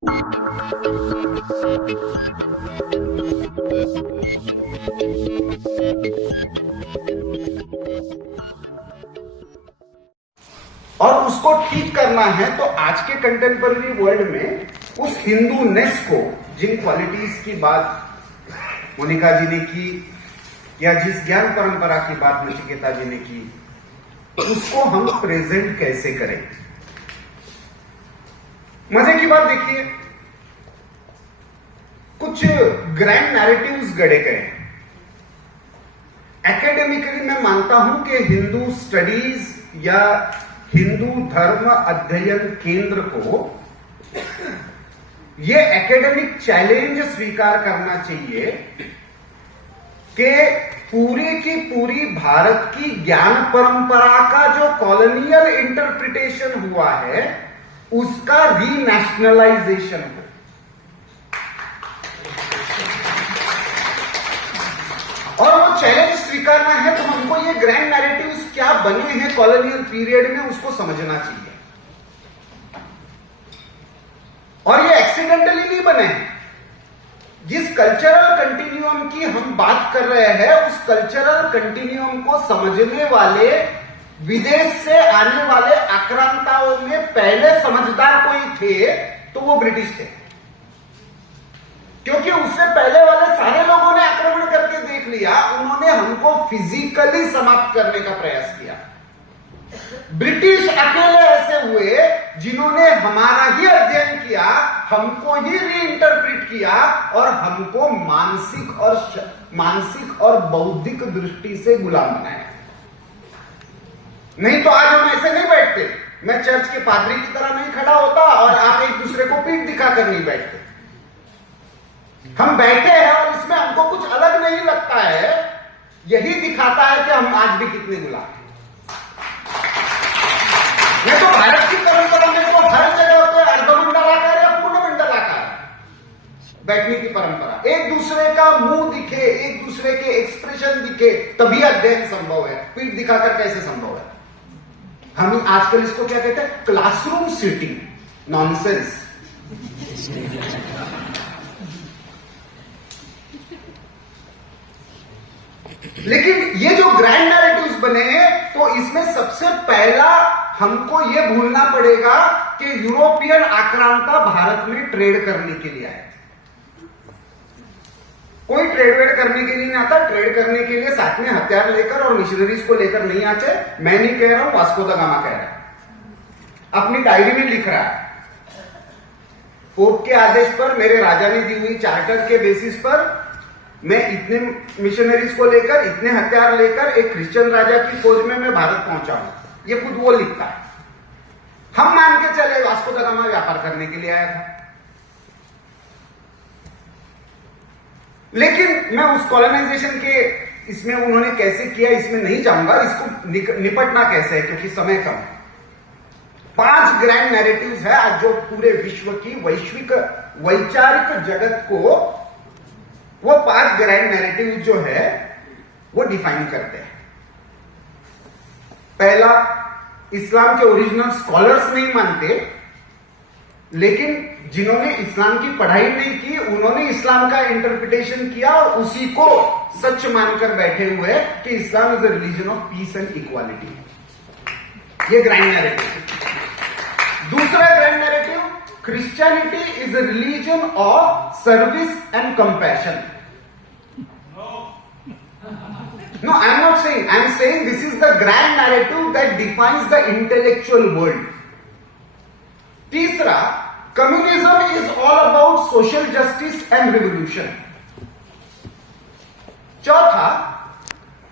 और उसको ठीक करना है तो आज के कंटेम्पररी वर्ल्ड में उस हिंदूनेस को, जिन क्वालिटीज की बात मोनिका जी ने की या जिस ज्ञान परंपरा की बात नचिकेता जी ने की, उसको हम प्रेजेंट कैसे करें। मजे की बात देखिए, कुछ ग्रैंड नैरेटिव्स गढ़े गए हैं। एकेडमिकली मैं मानता हूं कि हिंदू स्टडीज या हिंदू धर्म अध्ययन केंद्र को यह एकेडमिक चैलेंज स्वीकार करना चाहिए कि पूरी की पूरी भारत की ज्ञान परंपरा का जो कॉलोनियल इंटरप्रिटेशन हुआ है उसका रीनेशनलाइजेशन हो। और वो चैलेंज स्वीकारना है तो हमको ये ग्रैंड नैरेटिव्स क्या बने हैं कॉलोनियल पीरियड में उसको समझना चाहिए। और ये एक्सीडेंटली नहीं बने हैं। जिस कल्चरल कंटिन्यूअम की हम बात कर रहे हैं उस कल्चरल कंटिन्यूअम को समझने वाले विदेश से आने वाले आक्रांताओं में पहले समझदार कोई थे तो वो ब्रिटिश थे, क्योंकि उससे पहले वाले सारे लोगों ने आक्रमण करके देख लिया, उन्होंने हमको फिजिकली समाप्त करने का प्रयास किया। ब्रिटिश अकेले ऐसे हुए जिन्होंने हमारा ही अध्ययन किया, हमको ही रीइंटरप्रेट किया और हमको मानसिक और बौद्धिक दृष्टि से गुलाम बनाया। नहीं तो आज हम ऐसे नहीं बैठते। मैं चर्च के पादरी की तरह नहीं खड़ा होता और आप एक दूसरे को पीठ दिखाकर नहीं बैठते। हम बैठे हैं और इसमें हमको कुछ अलग नहीं लगता है। यही दिखाता है कि हम आज भी कितने गुलाम हैं। ये तो भारत की परंपरा में तो हर जगह पे अर्धमंडलाकार या पूर्ण मंडलाकार बैठने की परंपरा, एक दूसरे का मुंह दिखे, एक दूसरे के एक्सप्रेशन दिखे तभी अध्ययन संभव है। पीठ दिखाकर कैसे संभव है। हम आजकल इसको क्या कहते हैं, क्लासरूम सीटिंग। नॉनसेंस। लेकिन ये जो ग्रैंड नैरेटिव्स बने हैं तो इसमें सबसे पहला हमको ये भूलना पड़ेगा कि यूरोपियन आक्रांता भारत में ट्रेड करने के लिए आए। कोई ट्रेड वेड करने के लिए नहीं आता। ट्रेड करने के लिए साथ में हथियार लेकर और मिशनरीज को लेकर नहीं आते। मैं नहीं कह रहा हूं, वास्को दा गामा कह रहा है। अपनी डायरी में लिख रहा है, पोप के आदेश पर, मेरे राजा ने दी हुई चार्टर के बेसिस पर मैं इतने मिशनरीज को लेकर, इतने हथियार लेकर एक क्रिश्चियन राजा की खोज में मैं भारत पहुंचा हूं। ये खुद वो लिखता है। हम मान के चले वास्को दा गामा व्यापार करने के लिए आया था। लेकिन मैं उस कॉलोनाइजेशन के इसमें उन्होंने कैसे किया इसमें नहीं जाऊंगा। इसको निपटना कैसे है क्योंकि समय कम है। 5 ग्रैंड नैरेटिव्स है आज जो पूरे विश्व की वैश्विक वैचारिक जगत को, वो 5 ग्रैंड नैरेटिव जो है वो डिफाइन करते हैं। पहला, इस्लाम के ओरिजिनल स्कॉलर्स नहीं मानते, लेकिन जिन्होंने इस्लाम की पढ़ाई नहीं की उन्होंने इस्लाम का इंटरप्रिटेशन किया और उसी को सच मानकर बैठे हुए कि Islam is a religion of peace and equality. ये ग्रैंड नैरेटिव। दूसरा grand narrative, Christianity is a religion of service and compassion. No, I am not saying. I am saying this is the grand narrative that defines the intellectual world. तीसरा, communism is all about social justice and revolution. चौथा,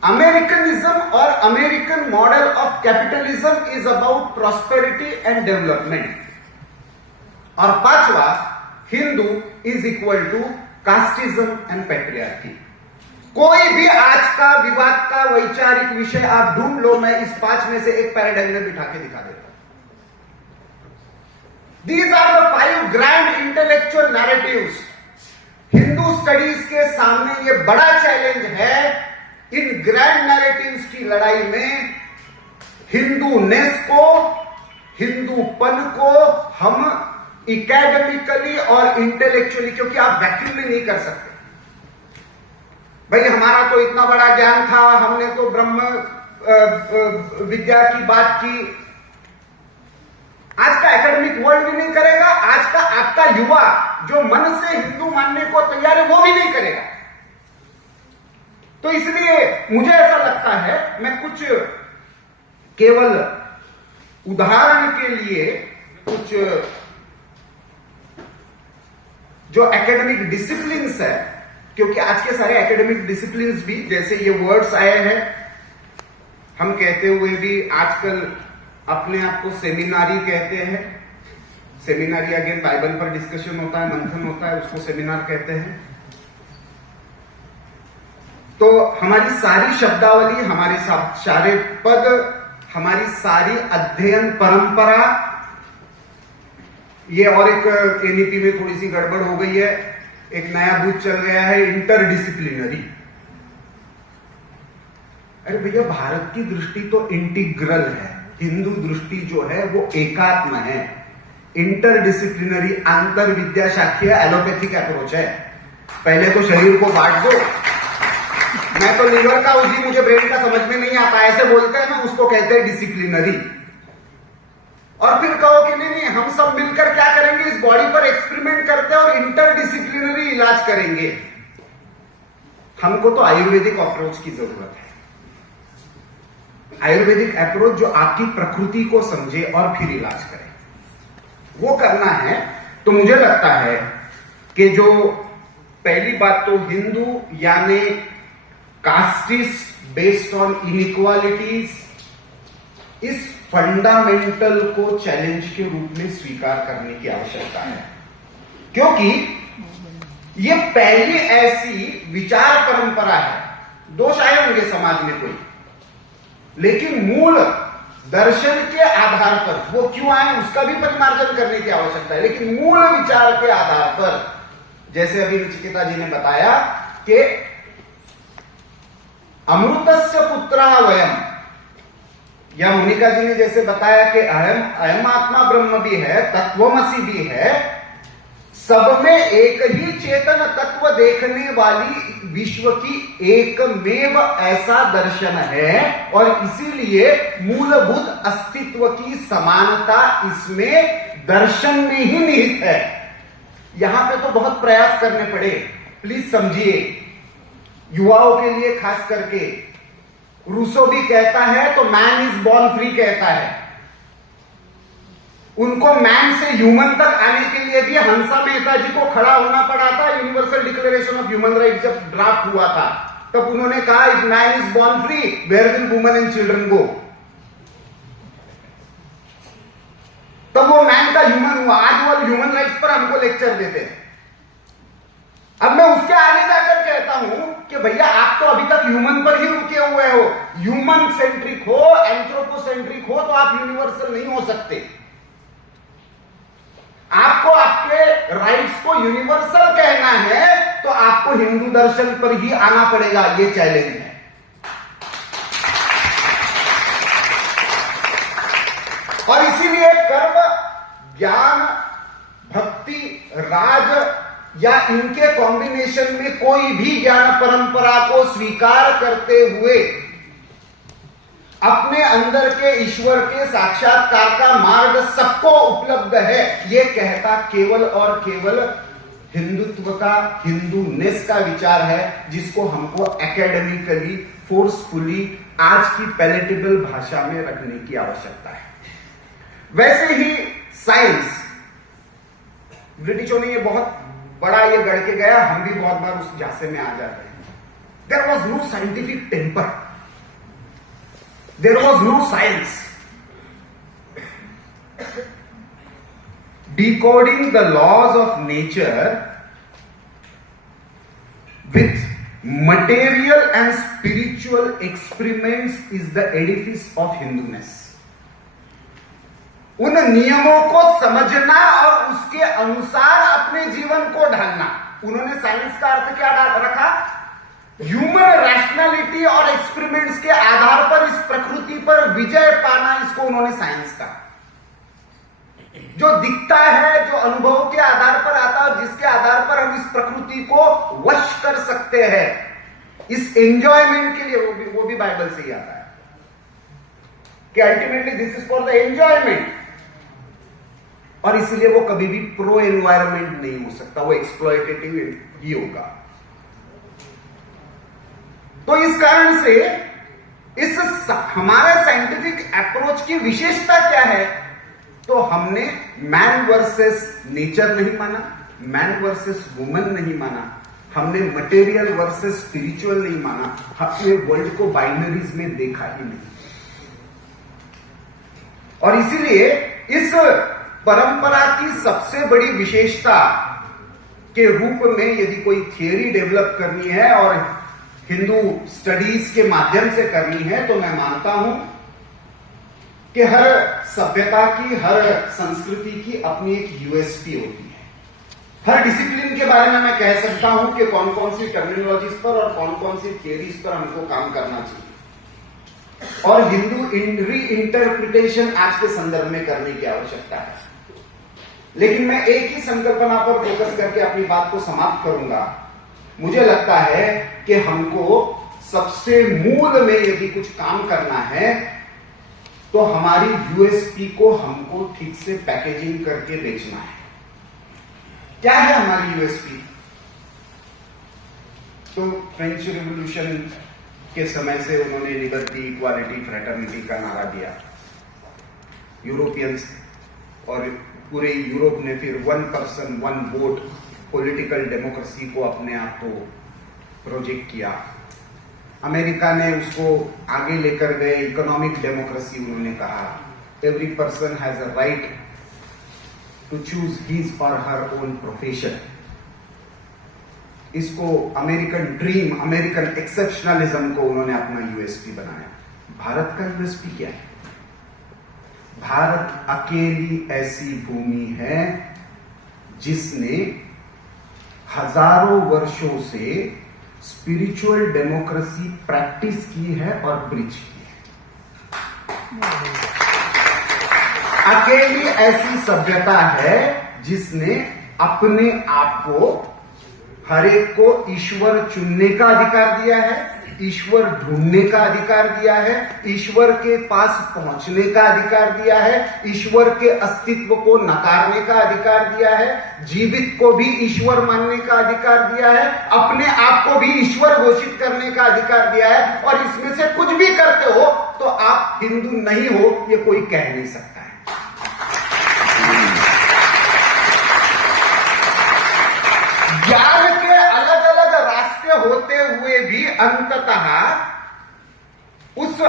Americanism or American model of capitalism is about prosperity and development. और पांचवा, Hindu is equal to casteism and patriarchy. कोई भी आज का विवाद का वैचारिक विषय आप ढूंढ लो, मैं इस 5 में से एक पैराडाइम में बिठा के दिखा देता हूं। These are the 5 grand intellectual narratives. Hindu studies के सामने ये बड़ा चैलेंज है। इन ग्रैंड नैरेटिव्स की लड़ाई में हिंदूनेस को, हिंदूपन को हम इकेडमिकली और इंटेलेक्चुअली, क्योंकि आप वैक्यूम में नहीं कर सकते। भाई हमारा तो इतना बड़ा ज्ञान था, हमने तो ब्रह्म विद्या की बात की। आज का एकेडमिक वर्ल्ड भी नहीं करेगा, आज का आपका युवा जो मन से हिंदू मानने को तैयार है वो भी नहीं करेगा। तो इसलिए मुझे ऐसा लगता है, मैं कुछ केवल उदाहरण के लिए कुछ जो एकेडमिक डिसिप्लिन्स है, क्योंकि आज के सारे एकेडमिक डिसिप्लिन्स भी, जैसे ये वर्ड्स आए हैं, हम कहते हुए भी आजकल अपने आप को सेमिनारी कहते हैं। सेमिनारी अगेन बाइबल पर डिस्कशन होता है, मंथन होता है, उसको सेमिनार कहते हैं। तो हमारी सारी शब्दावली, हमारे सारे पद, हमारी सारी अध्ययन परंपरा, ये और एक एनईपी में थोड़ी सी गड़बड़ हो गई है, एक नया भूत चल गया है इंटरडिसिप्लिनरी। अरे भैया भारत की दृष्टि तो इंटीग्रल है, हिंदू दृष्टि जो है वो एकात्म है। इंटरडिसिप्लिनरी अंतर विद्या शाखीय एलोपैथिक अप्रोच है। पहले तो शरीर को बांट दो, मैं तो लीवर का उसी, मुझे ब्रेन का समझ में नहीं आता, ऐसे बोलते हैं ना, उसको कहते हैं डिसिप्लिनरी। और फिर कहो कि नहीं नहीं हम सब मिलकर क्या करेंगे, इस बॉडी पर एक्सपेरिमेंट करते हैं और इंटरडिसिप्लिनरी इलाज करेंगे। हमको तो आयुर्वेदिक अप्रोच की जरूरत है। आयुर्वेदिक अप्रोच जो आपकी प्रकृति को समझे और फिर इलाज करे, वो करना है। तो मुझे लगता है कि जो पहली बात तो हिंदू यानी कास्टिस्ट बेस्ड ऑन इनइक्वालिटीज, इस फंडामेंटल को चैलेंज के रूप में स्वीकार करने की आवश्यकता है, क्योंकि ये पहली ऐसी विचार परंपरा है। दोष आए होंगे समाज में कोई, लेकिन मूल दर्शन के आधार पर वो क्यों आए उसका भी परिमार्जन करने की आवश्यकता है। लेकिन मूल विचार के आधार पर, जैसे अभी नचिकेता जी ने बताया कि अमृतस्य पुत्रः वयम, या मोनिका जी ने जैसे बताया कि अयम आत्मा ब्रह्म भी है, तत्वमसि भी है, सब में एक ही चेतन तत्व देखने वाली विश्व की एकमेव ऐसा दर्शन है, और इसीलिए मूलभूत अस्तित्व की समानता इसमें दर्शन में ही निहित है। यहां पे तो बहुत प्रयास करने पड़े, प्लीज समझिए, युवाओं के लिए खास करके। रूसो भी कहता है तो मैन इज बॉर्न फ्री कहता है। उनको मैन से ह्यूमन तक आने के लिए भी हंसा मेहता जी को खड़ा होना पड़ा था। Universal declaration of human right जब ड्राफ्ट हुआ था, तब उन्होंने कहा if man is born free where will women and children go. तब वो मैन का ह्यूमन हुआ। आज वो ह्यूमन राइट्स पर हमको लेक्चर देते हैं। अब मैं उसके आगे जाकर कहता हूं कि भैया आप तो अभी तक ह्यूमन पर ही रुके हुए हो। ह्यूमन सेंट्रिक हो, एंथ्रोपोसेंट्रिक हो तो आप यूनिवर्सल नहीं हो सकते। आपको आपके राइट्स को यूनिवर्सल कहना है तो आपको हिंदू दर्शन पर ही आना पड़ेगा। ये चैलेंज है। और इसीलिए कर्म, ज्ञान, भक्ति, राज या इनके कॉम्बिनेशन में कोई भी ज्ञान परंपरा को स्वीकार करते हुए अपने अंदर के ईश्वर के साक्षात्कार का मार्ग सबको उपलब्ध है, यह कहता केवल और केवल हिंदुत्व का, हिंदूनेस का विचार है, जिसको हमको एकेडमिकली, फोर्सफुली आज की पैलेटेबल भाषा में रखने की आवश्यकता है। वैसे ही साइंस, ब्रिटिशों ने ये बहुत बड़ा ये गढ़ के गया, हम भी बहुत बार उस झांसे में आ जाते हैं। There was no scientific temper, there was no science. Decoding the laws of nature with material and spiritual experiments is the edifice of Hinduness. उन नियमों को समझना और उसके अनुसार अपने जीवन को ढालना। उन्होंने साइंस का अर्थ क्या रखा? ह्यूमन रैशनैलिटी और एक्सपेरिमेंट्स के आधार पर इस प्रकृति पर विजय पाना, इसको उन्होंने साइंस का। जो दिखता है, जो अनुभव के आधार पर आता है, जिसके आधार पर हम इस प्रकृति को वश कर सकते हैं, इस एंजॉयमेंट के लिए, वो भी बाइबल से ही आता है कि ultimately this is for the enjoyment. और इसलिए वो कभी भी प्रो एनवायरमेंट नहीं हो सकता, वो एक्सप्लॉयटेटिव ही होगा। तो इस कारण से इस हमारा साइंटिफिक अप्रोच की विशेषता क्या है? तो हमने मैन वर्सेस नेचर नहीं माना, मैन वर्सेस वुमन नहीं माना, हमने मटेरियल वर्सेस स्पिरिचुअल नहीं माना, हमने वर्ल्ड को बाइनरीज में देखा ही नहीं। और इसीलिए इस परंपरा की सबसे बड़ी विशेषता के रूप में यदि कोई थियरी डेवलप करनी है और हिंदू स्टडीज के माध्यम से करनी है, तो मैं मानता हूं कि हर सभ्यता की, हर संस्कृति की अपनी एक यूएसपी होती है। हर डिसिप्लिन के बारे में मैं कह सकता हूं कि कौन कौन सी टर्मिनोलॉजीज पर और कौन कौन सी थियरीज पर हमको काम करना चाहिए और हिंदू री इंटरप्रिटेशन आज के संदर्भ में करने की आवश्यकता है। लेकिन मैं एक ही संकल्पना पर फोकस करके अपनी बात को समाप्त करूंगा। मुझे लगता है कि हमको सबसे मूल में यदि कुछ काम करना है तो हमारी यूएसपी को हमको ठीक से पैकेजिंग करके बेचना है। क्या है हमारी यूएसपी? तो फ्रेंच रिवॉल्यूशन के समय से उन्होंने लिबर्टी, इक्वालिटी, फ्रेटर्निटी का नारा दिया। यूरोपियंस और पूरे यूरोप ने फिर 1 पर्सन 1 वोट पॉलिटिकल डेमोक्रेसी को अपने आप को प्रोजेक्ट किया। अमेरिका ने उसको आगे लेकर गए, इकोनॉमिक डेमोक्रेसी उन्होंने कहा। Every person has a right to choose his or her own profession. इसको अमेरिकन ड्रीम, अमेरिकन एक्सेप्शनलिज्म को उन्होंने अपना यूएसपी बनाया। भारत का यूएसपी क्या है? भारत अकेली ऐसी भूमि है जिसने हजारों वर्षों से स्पिरिचुअल डेमोक्रेसी प्रैक्टिस की है और प्रीच की है। अकेली ऐसी सभ्यता है जिसने अपने आप को, हर एक को ईश्वर चुनने का अधिकार दिया है, ईश्वर ढूंढने का अधिकार दिया है, ईश्वर के पास पहुंचने का अधिकार दिया है, ईश्वर के अस्तित्व को नकारने का अधिकार दिया है, जीवित को भी ईश्वर मानने का अधिकार दिया है, अपने आप को भी ईश्वर घोषित करने का अधिकार दिया है। और इसमें से कुछ भी करते हो तो आप हिंदू नहीं हो, ये कोई कह नहीं सकता है। ज्ञान के अलग अलग रास्ते होते हुए भी अंततः उस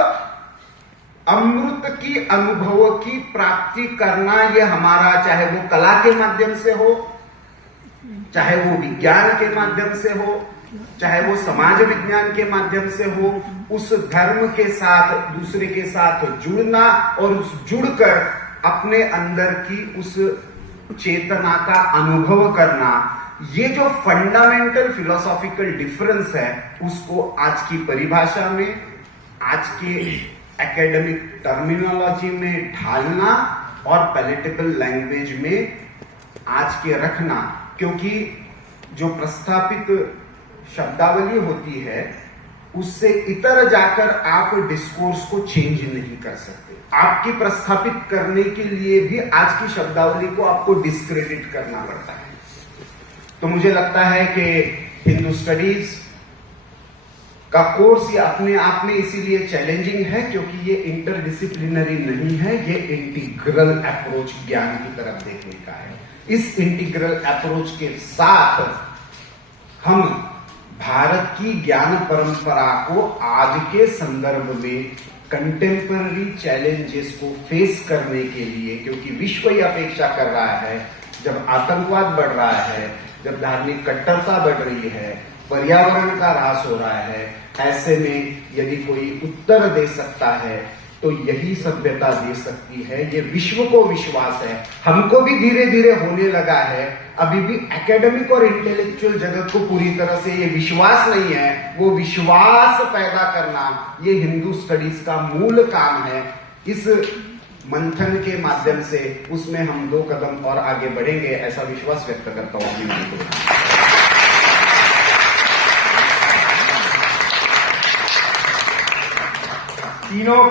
अमृत की अनुभव की प्राप्ति करना, यह हमारा, चाहे वो कला के माध्यम से हो, चाहे वो विज्ञान के माध्यम से हो, चाहे वो समाज विज्ञान के माध्यम से हो, उस धर्म के साथ, दूसरे के साथ जुड़ना और उस जुड़कर अपने अंदर की उस चेतना का अनुभव करना, ये जो फंडामेंटल फिलोसॉफिकल डिफरेंस है, उसको आज की परिभाषा में, आज के एकेडमिक टर्मिनोलॉजी में ढालना और पैलेटेबल लैंग्वेज में आज के रखना। क्योंकि जो प्रस्थापित शब्दावली होती है उससे इतर जाकर आप डिस्कोर्स को चेंज नहीं कर सकते। आपकी प्रस्थापित करने के लिए भी आज की शब्दावली को आपको डिस्क्रेडिट करना पड़ता है। तो मुझे लगता है कि हिंदू स्टडीज का कोर्स ये अपने आप में इसीलिए चैलेंजिंग है क्योंकि ये इंटरडिसिप्लिनरी नहीं है, ये इंटीग्रल अप्रोच ज्ञान की तरफ देखने का है। इस इंटीग्रल अप्रोच के साथ हम भारत की ज्ञान परंपरा को आज के संदर्भ में कंटेम्पररी चैलेंजेस को फेस करने के लिए, क्योंकि विश्व ही अपेक्षा कर रहा है, जब आतंकवाद बढ़ रहा है, जब धार्मिक कट्टरता बढ़ रही है, पर्यावरण का ह्रास हो रहा है, ऐसे में यदि कोई उत्तर दे सकता है तो यही सभ्यता दे सकती है। ये विश्व को विश्वास है, हमको भी धीरे धीरे होने लगा है। अभी भी एकेडमिक और इंटेलेक्चुअल जगत को पूरी तरह से ये विश्वास नहीं है। वो विश्वास पैदा करना ये हिंदू स्टडीज का मूल काम है। इस मंथन के माध्यम से उसमें हम 2 कदम और आगे बढ़ेंगे, ऐसा विश्वास व्यक्त करता हूं अपनी मन को। तीनों